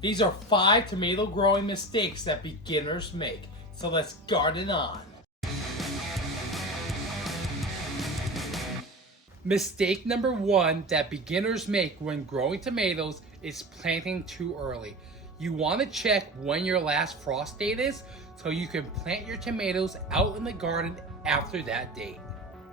These are 5 tomato growing mistakes that beginners make. So let's garden on. Mistake number 1 that beginners make when growing tomatoes is planting too early. You want to check when your last frost date is so you can plant your tomatoes out in the garden after that date.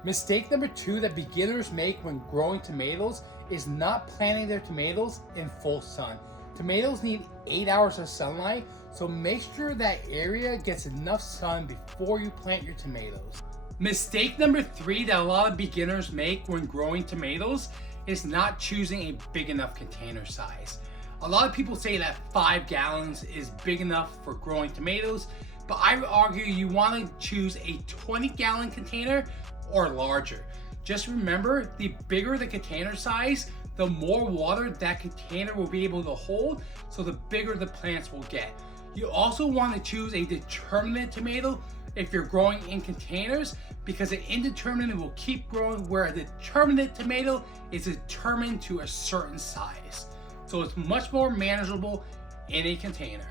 Mistake number 2 that beginners make when growing tomatoes is not planting their tomatoes in full sun. Tomatoes need 8 hours of sunlight, so make sure that area gets enough sun before you plant your tomatoes. Mistake number 3 that a lot of beginners make when growing tomatoes is not choosing a big enough container size. A lot of people say that 5 gallons is big enough for growing tomatoes, but I would argue you want to choose a 20-gallon container or larger. Just remember, the bigger the container size, the more water that container will be able to hold, so the bigger the plants will get. You also want to choose a determinate tomato if you're growing in containers, because an indeterminate will keep growing, where a determinate tomato is determined to a certain size. So it's much more manageable in a container.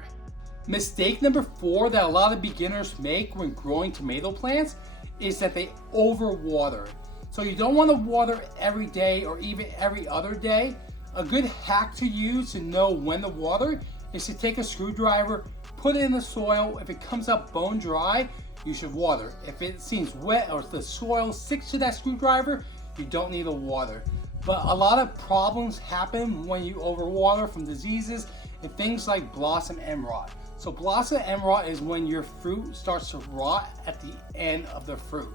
Mistake number 4 that a lot of beginners make when growing tomato plants is that they overwater. So you don't want to water every day or even every other day. A good hack to use to know when to water is to take a screwdriver, put it in the soil. If it comes up bone dry, you should water. If it seems wet or if the soil sticks to that screwdriver, you don't need to water. But a lot of problems happen when you overwater from diseases and things like blossom end rot. So blossom end rot is when your fruit starts to rot at the end of the fruit.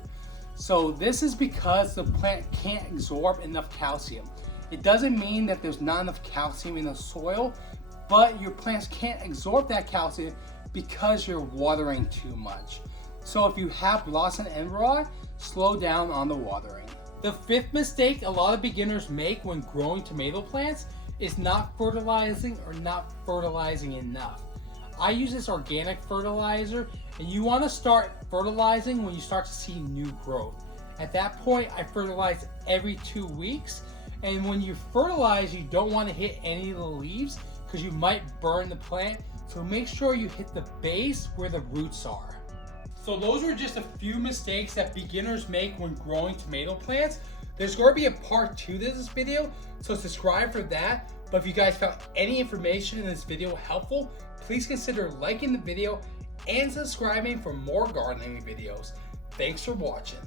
So this is because the plant can't absorb enough calcium. It doesn't mean that there's not enough calcium in the soil, but your plants can't absorb that calcium because you're watering too much. So if you have blossom end rot, slow down on the watering. The 5th mistake a lot of beginners make when growing tomato plants is not fertilizing or not fertilizing enough. I use this organic fertilizer, and you want to start fertilizing when you start to see new growth. At that point, I fertilize every 2 weeks, and when you fertilize, you don't want to hit any of the leaves because you might burn the plant, so make sure you hit the base where the roots are. So those are just a few mistakes that beginners make when growing tomato plants. There's going to be a part 2 to this video, so subscribe for that. But if you guys found any information in this video helpful, please consider liking the video and subscribing for more gardening videos. Thanks for watching.